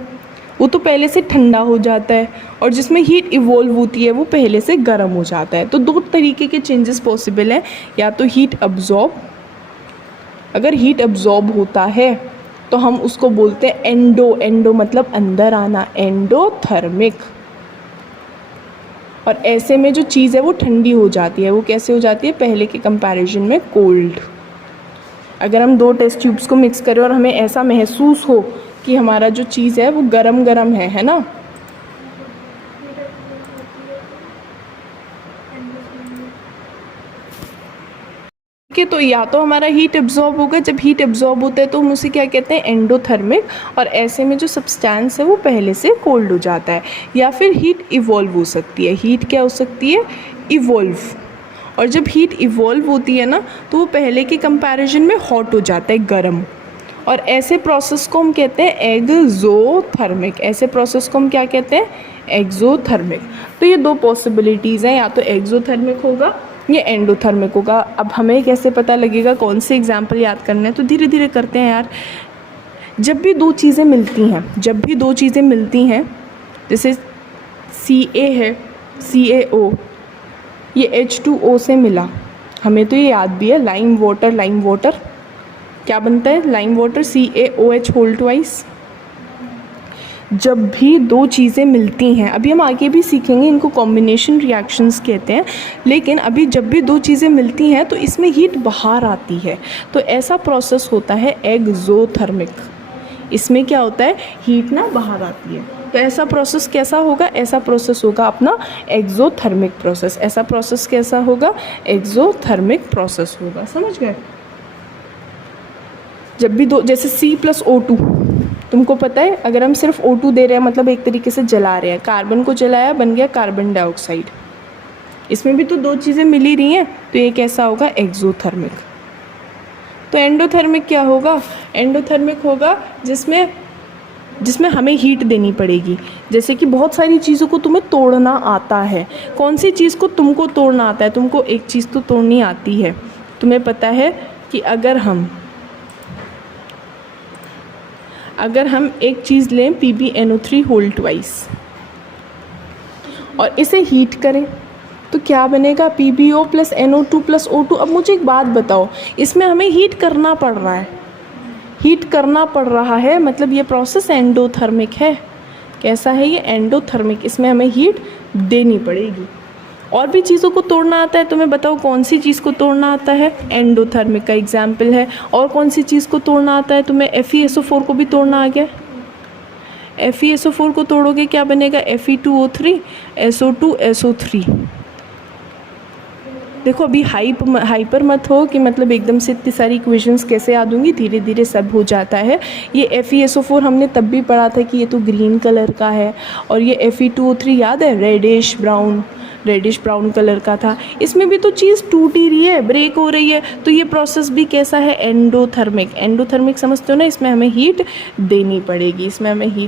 वो तो पहले से ठंडा हो जाता है, और जिसमें हीट इवॉल्व होती है वो पहले से गर्म हो जाता है। तो दो तरीके के चेंजेस पॉसिबल हैं, या तो हीट अब्जॉर्ब, अगर हीट अब्जॉर्ब होता है तो हम उसको बोलते हैं एंडो मतलब अंदर आना, एंडोथर्मिक। और ऐसे में जो चीज़ है वो ठंडी हो जाती है, वो कैसे हो जाती है, पहले के कंपैरिजन में कोल्ड। अगर हम दो टेस्ट ट्यूब्स को मिक्स करें और हमें ऐसा महसूस हो कि हमारा जो चीज़ है वो गरम गरम है ना, तो या तो हमारा हीट एब्जॉर्ब होगा, जब हीट एब्जॉर्ब होता है तो हम उसे क्या कहते हैं, एंडोथर्मिक। और ऐसे में जो सब्सटेंस है वो पहले से कोल्ड हो जाता है। या फिर हीट इवॉल्व हो सकती है, हीट क्या हो सकती है, इवॉल्व। और जब हीट इवॉल्व होती है ना तो वो पहले के कंपैरिजन में हॉट हो जाता है, गर्म। और ऐसे प्रोसेस को हम कहते हैं एक्सोथर्मिक। ऐसे प्रोसेस को हम क्या कहते हैं, एक्सोथर्मिक। तो ये दो पॉसिबिलिटीज़ हैं, या तो एक्सोथर्मिक होगा ये एंडोथर्मिक होगा। अब हमें कैसे पता लगेगा कौन से एग्जाम्पल याद करने हैं, तो धीरे धीरे करते हैं यार। जब भी दो चीज़ें मिलती हैं, जैसे Ca है, CaO, ये H2O से मिला, हमें तो ये याद भी है, लाइम वाटर क्या बनता है, lime water, CaOH whole twice. जब भी दो चीज़ें मिलती हैं, अभी हम आगे भी सीखेंगे, इनको कॉम्बिनेशन रिएक्शंस कहते हैं, लेकिन अभी जब भी दो चीज़ें मिलती हैं तो इसमें हीट बाहर आती है, तो ऐसा प्रोसेस होता है एक्सोथर्मिक। इसमें क्या होता है, हीट ना बाहर आती है। तो ऐसा प्रोसेस कैसा होगा, ऐसा प्रोसेस होगा अपना एक्सोथर्मिक प्रोसेस। ऐसा प्रोसेस कैसा होगा, एक्सोथर्मिक प्रोसेस होगा, समझ गए। जब भी दो, जैसे C+O2, तुमको पता है अगर हम सिर्फ O2 दे रहे हैं मतलब एक तरीके से जला रहे हैं, कार्बन को जलाया बन गया कार्बन डाइऑक्साइड, इसमें भी तो दो चीज़ें मिल ही रही हैं, तो ये कैसा होगा, एक्सोथर्मिक। तो एंडोथर्मिक क्या होगा, एंडोथर्मिक होगा जिसमें हमें हीट देनी पड़ेगी। जैसे कि बहुत सारी चीज़ों को तुम्हें तोड़ना आता है, कौन सी चीज़ को तुमको तोड़ना आता है, तुमको एक चीज़ तो तोड़नी आती है। तुम्हें पता है कि अगर हम एक चीज़ लें PbNO3 होल ट्वाइस और इसे हीट करें तो क्या बनेगा, PbO plus NO2 plus O2। अब मुझे एक बात बताओ, इसमें हमें हीट करना पड़ रहा है, मतलब ये प्रोसेस एंडोथर्मिक है। कैसा है ये, एंडोथर्मिक। इसमें हमें हीट देनी पड़ेगी। और भी चीज़ों को तोड़ना आता है, तुम्हें बताओ कौन सी चीज़ को तोड़ना आता है, एंडोथर्मिक का एग्जाम्पल है। और कौन सी चीज़ को तोड़ना आता है तुम्हें, FeSO4 को भी तोड़ना आ गया। FeSO4 को तोड़ोगे क्या बनेगा, Fe2O3 SO2 SO3। देखो अभी हाइपर मत हो कि मतलब एकदम से इतनी सारी इक्वेशंस कैसे याद होंगी, धीरे धीरे सब हो जाता है। ये FeSO4 हमने तब भी पढ़ा था कि ये तो ग्रीन कलर का है, और ये Fe2O3 याद है, रेडिश ब्राउन कलर का था। इसमें भी तो चीज़ टूट ही रही है, ब्रेक हो रही है, तो ये प्रोसेस भी कैसा है, एंडोथर्मिक समझते हो ना। इसमें हमें हीट देनी पड़ेगी,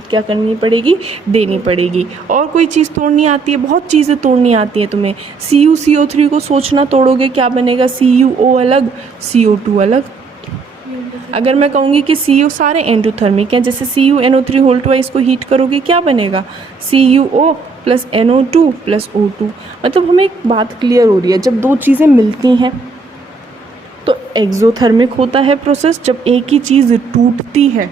क्या करनी पड़ेगी, देनी पड़ेगी। और कोई चीज़ तोड़नी आती है, बहुत चीज़ें तोड़नी आती है तुम्हें। CuCO3 को सोचना, तोड़ोगे क्या बनेगा, CuO अलग CO2 अलग। अगर मैं कहूँगी कि CO सारे एंडोथर्मिक हैं, जैसे CuNO3 होल ट्वाइस को हीट करोगे क्या बनेगा, CuO plus NO2 plus O2। मतलब हमें एक बात क्लियर हो रही है, जब दो चीज़ें मिलती हैं तो एक्सोथर्मिक होता है प्रोसेस, जब एक ही चीज़ टूटती है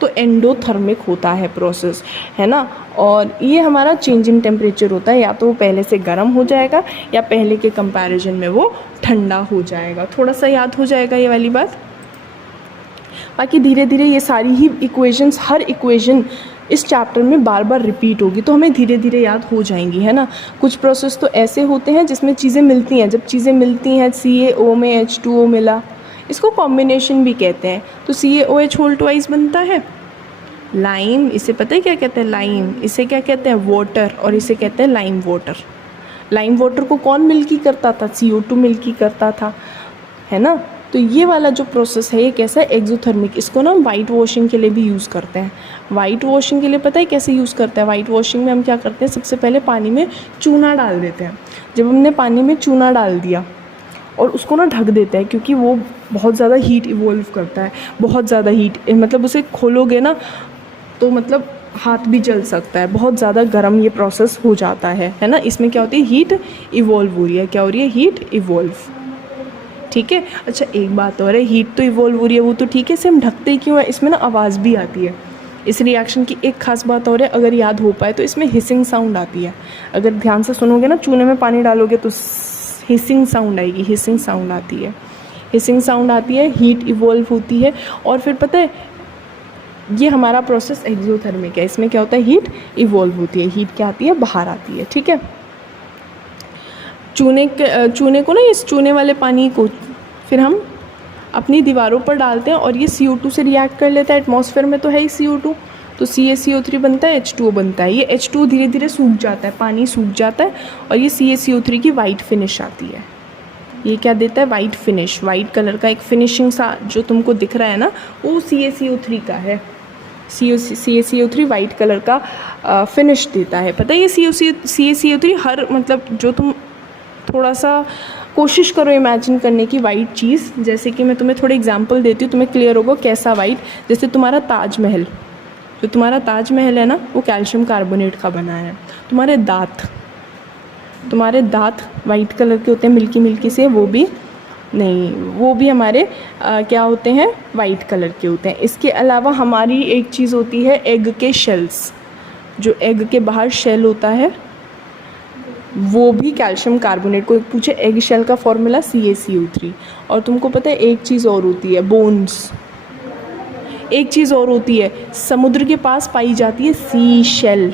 तो एंडोथर्मिक होता है प्रोसेस, है ना। और ये हमारा चेंज इन टेम्परेचर होता है, या तो वो पहले से गर्म हो जाएगा या पहले के कंपैरिजन में वो ठंडा हो जाएगा। थोड़ा सा याद हो जाएगा ये वाली बात। बाकी धीरे धीरे ये सारी ही इक्वेशंस, हर इक्वेशन इस चैप्टर में बार बार रिपीट होगी तो हमें धीरे धीरे याद हो जाएंगी, है ना। कुछ प्रोसेस तो ऐसे होते हैं जिसमें चीज़ें मिलती हैं, जब चीज़ें मिलती हैं CaO में H2O मिला, इसको कॉम्बिनेशन भी कहते हैं। तो CaOH होल ट्वाइस बनता है। लाइम, इसे पता है क्या कहते हैं, लाइम, इसे क्या कहते हैं, वाटर, और इसे कहते हैं लाइम वाटर। लाइम वाटर को कौन मिल्की करता था, CO2 मिल्की करता था, है ना। तो ये वाला जो प्रोसेस है ये कैसा है, एक्सोथर्मिक। इसको ना वाइट वॉशिंग के लिए भी यूज़ करते हैं। वाइट वॉशिंग के लिए पता है कैसे यूज़ करते हैं, वाइट वॉशिंग में हम क्या करते हैं, सबसे पहले पानी में चूना डाल देते हैं। जब हमने पानी में चूना डाल दिया और उसको ना ढक देते हैं, क्योंकि वो बहुत ज़्यादा हीट इवॉल्व करता है, बहुत ज़्यादा हीट, मतलब उसे खोलोगे ना तो मतलब हाथ भी जल सकता है, बहुत ज़्यादा गर्म ये प्रोसेस हो जाता है ना। इसमें क्या होती है, हीट इवॉल्व हो रही है, क्या हो रही है, हीट इवॉल्व, ठीक है। अच्छा एक बात और है, हीट तो इवॉल्व हो रही है वो तो ठीक है, इसे हम ढकते ही क्यों है, इसमें ना आवाज़ भी आती है। इस रिएक्शन की एक खास बात और है, अगर याद हो पाए तो इसमें हिसिंग साउंड आती है। अगर ध्यान से सुनोगे ना, चूने में पानी डालोगे तो हिसिंग साउंड आएगी, हिसिंग साउंड आती है, हिसिंग साउंड आती है, हीट इवॉल्व होती है। और फिर पता है ये हमारा प्रोसेस एक्सोथर्मिक है, इसमें क्या होता है, हीट इवॉल्व होती है, हीट क्या आती है, बाहर आती है, ठीक है। चूने को ना, इस चूने वाले पानी को फिर हम अपनी दीवारों पर डालते हैं और ये CO2 से रिएक्ट कर लेता है। एटमॉस्फेयर में तो है ही CO2, तो CaCO3 बनता है, H2O बनता है। ये H2O धीरे धीरे सूख जाता है, पानी सूख जाता है और ये CaCO3 की वाइट फिनिश आती है। ये क्या देता है, वाइट फिनिश, वाइट कलर का एक फिनिशिंग सा जो तुमको दिख रहा है ना, वो CaCO3 का है। CaCO3 वाइट कलर का फिनिश देता है। पता है ये CaCO3 हर, मतलब जो तुम थोड़ा सा कोशिश करो इमेजिन करने की वाइट चीज़, जैसे कि मैं तुम्हें थोड़े एग्जांपल देती हूँ, तुम्हें क्लियर होगा कैसा वाइट। जैसे तुम्हारा ताजमहल, जो तुम्हारा ताजमहल है ना, वो कैल्शियम कार्बोनेट का बना है। तुम्हारे दांत वाइट कलर के होते हैं, मिल्की मिल्की से, वो भी नहीं, वो भी हमारे क्या होते हैं, वाइट कलर के होते हैं। इसके अलावा हमारी एक चीज़ होती है एग के शेल्स, जो एग के बाहर शेल होता है वो भी कैल्शियम कार्बोनेट। को पूछे एग शेल का फॉर्मूला CaCO3। और तुमको पता है एक चीज़ और होती है, बोन्स। एक चीज़ और होती है, समुद्र के पास पाई जाती है सी शेल,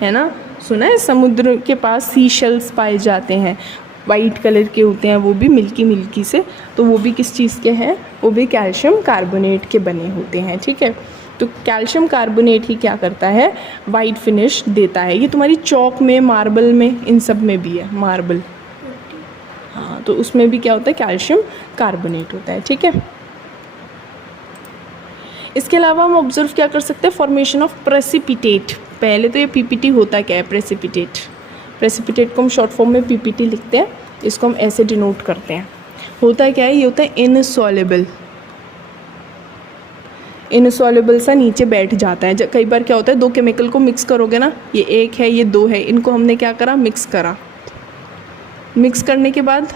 है ना, सुना है, समुद्र के पास सी शेल्स पाए जाते हैं, वाइट कलर के होते हैं, वो भी मिल्की मिल्की से। तो वो भी किस चीज़ के हैं, वो भी कैल्शियम कार्बोनेट के बने होते हैं, ठीक है। तो कैल्शियम कार्बोनेट ही क्या करता है, वाइट फिनिश देता है। ये तुम्हारी चौक में, मार्बल में, इन सब में भी है, मार्बल, हाँ, तो उसमें भी क्या होता है, कैल्शियम कार्बोनेट होता है, ठीक है। इसके अलावा हम ऑब्जर्व क्या कर सकते हैं, फॉर्मेशन ऑफ प्रेसिपिटेट। पहले तो ये PPT होता क्या है, प्रेसिपिटेट। प्रेसिपिटेट को हम शॉर्ट फॉर्म में PPT लिखते हैं, इसको हम ऐसे डिनोट करते हैं। होता क्या है, ये होता है इनसॉल्युबल, इनसॉल्युबल सा नीचे बैठ जाता है। कई बार क्या होता है, दो केमिकल को मिक्स करोगे ना, ये एक है ये दो है, इनको हमने क्या करा, मिक्स करा। मिक्स करने के बाद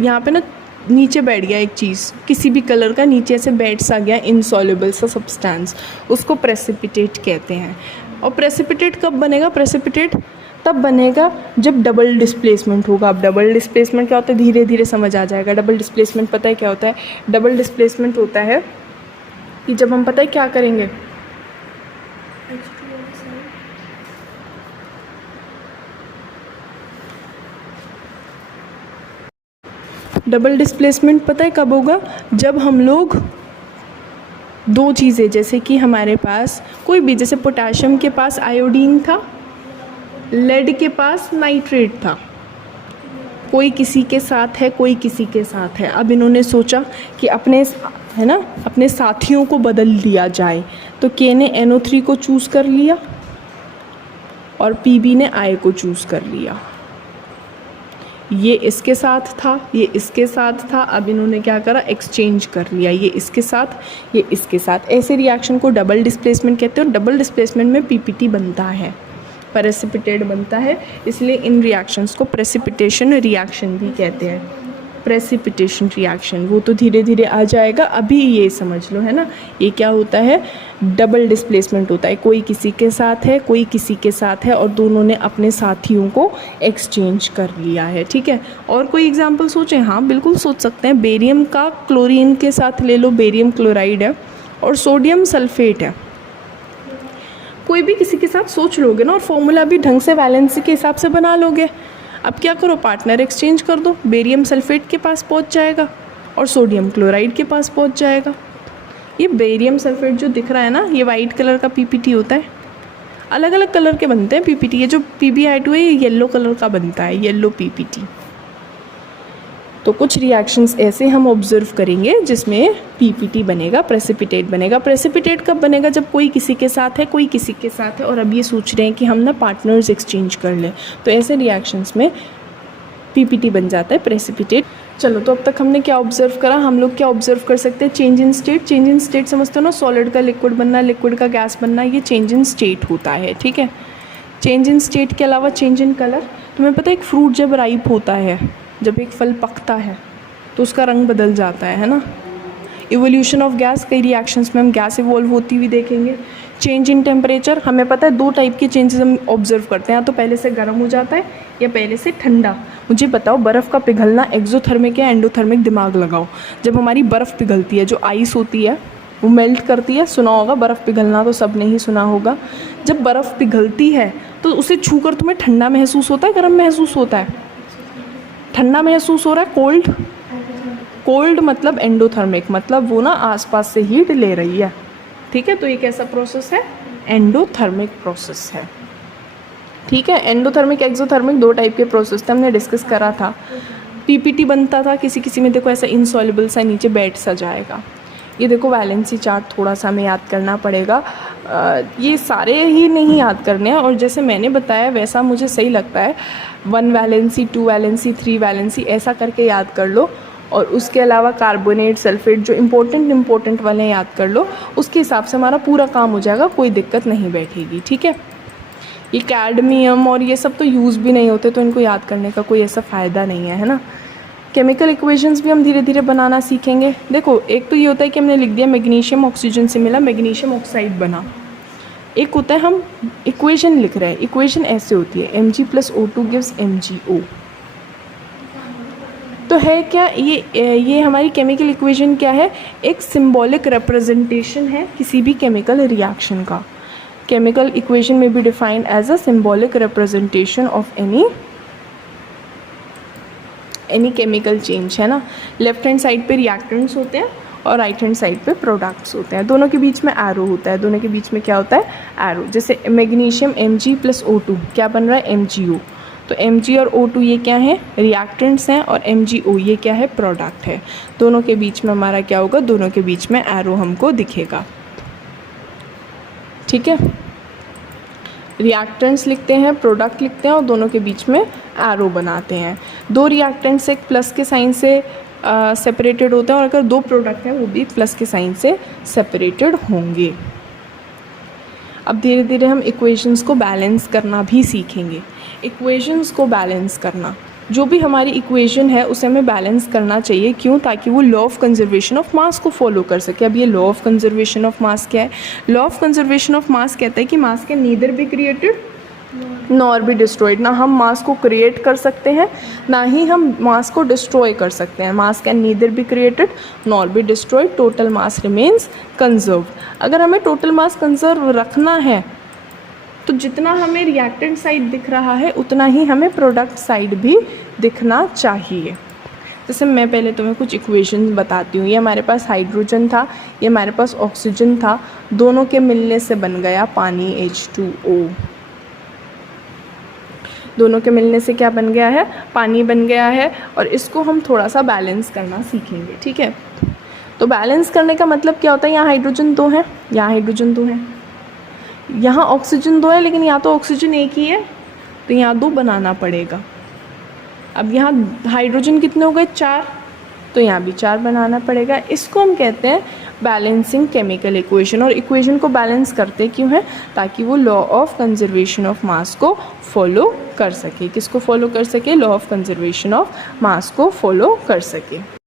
यहाँ पे ना नीचे बैठ गया एक चीज़, किसी भी कलर का नीचे से बैठ सा गया इनसॉल्युबल सा सब्सटेंस, उसको प्रेसिपिटेट कहते हैं। और प्रेसिपिटेट कब बनेगा, प्रेसिपिटेट तब बनेगा जब डबल डिस्प्लेसमेंट होगा। अब डबल डिस्प्लेसमेंट क्या होता है, धीरे धीरे समझ आ जाएगा। डबल डिस्प्लेसमेंट पता है क्या होता है, डबल डिस्प्लेसमेंट होता है कि जब हम पता है क्या करेंगे, डबल डिस्प्लेसमेंट पता है कब होगा, जब हम लोग दो चीज़ें, जैसे कि हमारे पास कोई भी, जैसे पोटाशियम के पास आयोडीन था, लेड के पास नाइट्रेट था, कोई किसी के साथ है, कोई किसी के साथ है। अब इन्होंने सोचा कि अपने, है ना, अपने साथियों को बदल दिया जाए, तो के ने NO3 को चूज़ कर लिया और PB ने I को चूज़ कर लिया। ये इसके साथ था, ये इसके साथ था, अब इन्होंने क्या करा, एक्सचेंज कर लिया, ये इसके साथ, ये इसके साथ। ऐसे रिएक्शन को डबल डिस्प्लेसमेंट कहते हैं और डबल डिस्प्लेसमेंट में पीपीटी बनता है, प्रेसिपिटेट बनता है, इसलिए इन रिएक्शंस को प्रेसिपिटेशन रिएक्शन भी कहते हैं। प्रेसिपिटेशन रिएक्शन वो तो धीरे धीरे आ जाएगा, अभी ये समझ लो, है ना। ये क्या होता है, डबल डिस्प्लेसमेंट होता है, कोई किसी के साथ है, कोई किसी के साथ है और दोनों ने अपने साथियों को एक्सचेंज कर लिया है, ठीक है। और कोई एग्जांपल सोचें, हाँ बिल्कुल सोच सकते हैं। बेरियम का क्लोरीन के साथ ले लो, बेरियम क्लोराइड है और सोडियम सल्फेट है, कोई भी किसी के साथ सोच लोगे ना और फॉर्मूला भी ढंग से वैलेंसी के हिसाब से बना लोगे। अब क्या करो, पार्टनर एक्सचेंज कर दो, बेरियम सल्फेट के पास पहुंच जाएगा और सोडियम क्लोराइड के पास पहुंच जाएगा। ये बेरियम सल्फेट जो दिख रहा है ना, ये वाइट कलर का पीपीटी होता है, अलग अलग कलर के बनते हैं पीपीटी। ये जो PbI2 है ये येलो कलर का बनता है, येलो पीपीटी। तो कुछ रिएक्शंस ऐसे हम ऑब्जर्व करेंगे जिसमें पीपीटी बनेगा, प्रेसिपिटेट बनेगा। प्रेसिपिटेट कब बनेगा, जब कोई किसी के साथ है, कोई किसी के साथ है और अब ये सोच रहे हैं कि हम ना पार्टनर्स एक्सचेंज कर लें, तो ऐसे रिएक्शंस में पीपीटी बन जाता है, प्रेसिपिटेट। चलो, तो अब तक हमने क्या ऑब्जर्व करा, हम लोग क्या ऑब्जर्व कर सकते हैं, change in state. Change in state समझते हो ना, सॉलिड का लिक्विड बनना, लिक्विड का गैस बनना, ये चेंज इन स्टेट होता है, ठीक है। चेंज इन स्टेट के अलावा चेंज इन कलर, तुम्हें पता है एक फ्रूट जब राइप होता है, जब एक फल पकता है तो उसका रंग बदल जाता है ना। इवोल्यूशन ऑफ गैस, कई रिएक्शंस में हम गैस इवॉल्व होती हुई देखेंगे। चेंज इन टेम्परेचर, हमें पता है 2 टाइप के चेंजेस हम ऑब्जर्व करते हैं, या तो पहले से गर्म हो जाता है या पहले से ठंडा। मुझे बताओ, बर्फ़ का पिघलना एक्सोथर्मिक या एंडोथर्मिक, दिमाग लगाओ। जब हमारी बर्फ़ पिघलती है, जो आइस होती है वो मेल्ट करती है, सुना होगा बर्फ़ पिघलना, तो सब ने ही सुना होगा। जब बर्फ़ पिघलती है तो उसे छूकर तुम्हें ठंडा महसूस होता है, गर्म महसूस होता है? ठंडा महसूस हो रहा है, कोल्ड। कोल्ड मतलब एंडोथर्मिक, मतलब वो ना आसपास से हीट ले रही है, ठीक है। तो ये कैसा प्रोसेस है, एंडोथर्मिक प्रोसेस है, ठीक है। एंडोथर्मिक एक्सोथर्मिक 2 टाइप के प्रोसेस थे, हमने डिस्कस करा था। पीपीटी बनता था, किसी किसी में देखो ऐसा इनसॉल्युबल सा नीचे बैठ सा जाएगा। ये देखो वैलेंसी चार्ट थोड़ा सा हमें याद करना पड़ेगा, ये सारे ही नहीं याद करने हैं, और जैसे मैंने बताया वैसा मुझे सही लगता है। 1 वैलेंसी, 2 वैलेंसी, 3 वैलेंसी ऐसा करके याद कर लो, और उसके अलावा कार्बोनेट, सल्फेट जो इम्पोर्टेंट वाले याद कर लो। उसके हिसाब से हमारा पूरा काम हो जाएगा, कोई दिक्कत नहीं बैठेगी, ठीक है। ये कैडमियम और ये सब तो यूज़ भी नहीं होते, तो इनको याद करने का कोई ऐसा फ़ायदा नहीं है ना। केमिकल इक्वेशंस भी हम धीरे धीरे बनाना सीखेंगे। देखो, एक तो ये होता है कि हमने लिख दिया मैग्नीशियम ऑक्सीजन से मिला, मैग्नीशियम ऑक्साइड बना। एक होता है हम इक्वेशन लिख रहे हैं, इक्वेशन ऐसे होती है Mg+O2 गिव्स MgO। तो है क्या ये हमारी केमिकल इक्वेशन क्या है, एक सिंबॉलिक रिप्रेजेंटेशन है किसी भी केमिकल रिएक्शन का। केमिकल इक्वेशन में be defined as a symbolic representation of any chemical change, है ना। लेफ्ट हैंड साइड पे रिएक्टेंट्स होते हैं और राइट हैंड साइड पे प्रोडक्ट्स होते हैं, दोनों के बीच में एरो होता है, दोनों के बीच में क्या होता है, एरो। जैसे मैग्नीशियम Mg+O2 क्या बन रहा है, MgO। तो Mg और O2 ये क्या है, रिएक्टेंट्स हैं, और MgO ये क्या है, प्रोडक्ट है। दोनों के बीच में हमारा क्या होगा, दोनों के बीच में एरो हमको दिखेगा, ठीक है। रिएक्टेंट्स लिखते हैं, प्रोडक्ट लिखते हैं और दोनों के बीच में एरो बनाते हैं। 2 रिएक्टेंट्स एक प्लस के साइन से सेपरेटेड होते हैं, और अगर 2 प्रोडक्ट हैं वो भी प्लस के साइन से सेपरेटेड होंगे। अब धीरे धीरे हम इक्वेशंस को बैलेंस करना भी सीखेंगे। इक्वेशंस को बैलेंस करना, जो भी हमारी इक्वेशन है उसे हमें बैलेंस करना चाहिए, क्यों, ताकि वो law of conservation of mass को फॉलो कर सके। अब ये law of conservation of mass क्या है, law of conservation of mass कहता है कि मास can neither be created nor be destroyed. ना हम मास को क्रिएट कर सकते हैं, ना ही हम मास को डिस्ट्रॉय कर सकते हैं। मास can neither be created nor be destroyed, total mass remains conserve. अगर हमें टोटल मास कंजर्व रखना है तो जितना हमें रिएक्टेंट साइड दिख रहा है उतना ही हमें प्रोडक्ट साइड भी दिखना चाहिए। जैसे मैं पहले तुम्हें कुछ इक्वेशन बताती हूँ। ये हमारे पास हाइड्रोजन था, ये हमारे पास ऑक्सीजन था, दोनों के मिलने से बन गया पानी H2O। दोनों के मिलने से क्या बन गया है, पानी बन गया है। और इसको हम थोड़ा सा बैलेंस करना सीखेंगे, ठीक है। तो बैलेंस करने का मतलब क्या होता है, यहाँ हाइड्रोजन 2 है, यहाँ हाइड्रोजन 2 है, यहाँ ऑक्सीजन 2 है, लेकिन यहाँ तो ऑक्सीजन एक ही है, तो यहाँ 2 बनाना पड़ेगा। अब यहाँ हाइड्रोजन कितने हो गए 4, तो यहाँ भी 4 बनाना पड़ेगा। इसको हम कहते हैं बैलेंसिंग केमिकल इक्वेशन। और इक्वेशन को बैलेंस करते क्यों है? ताकि वो law of conservation of mass को फॉलो कर सके। किसको फॉलो कर सके? Law of conservation of mass को फॉलो कर सके।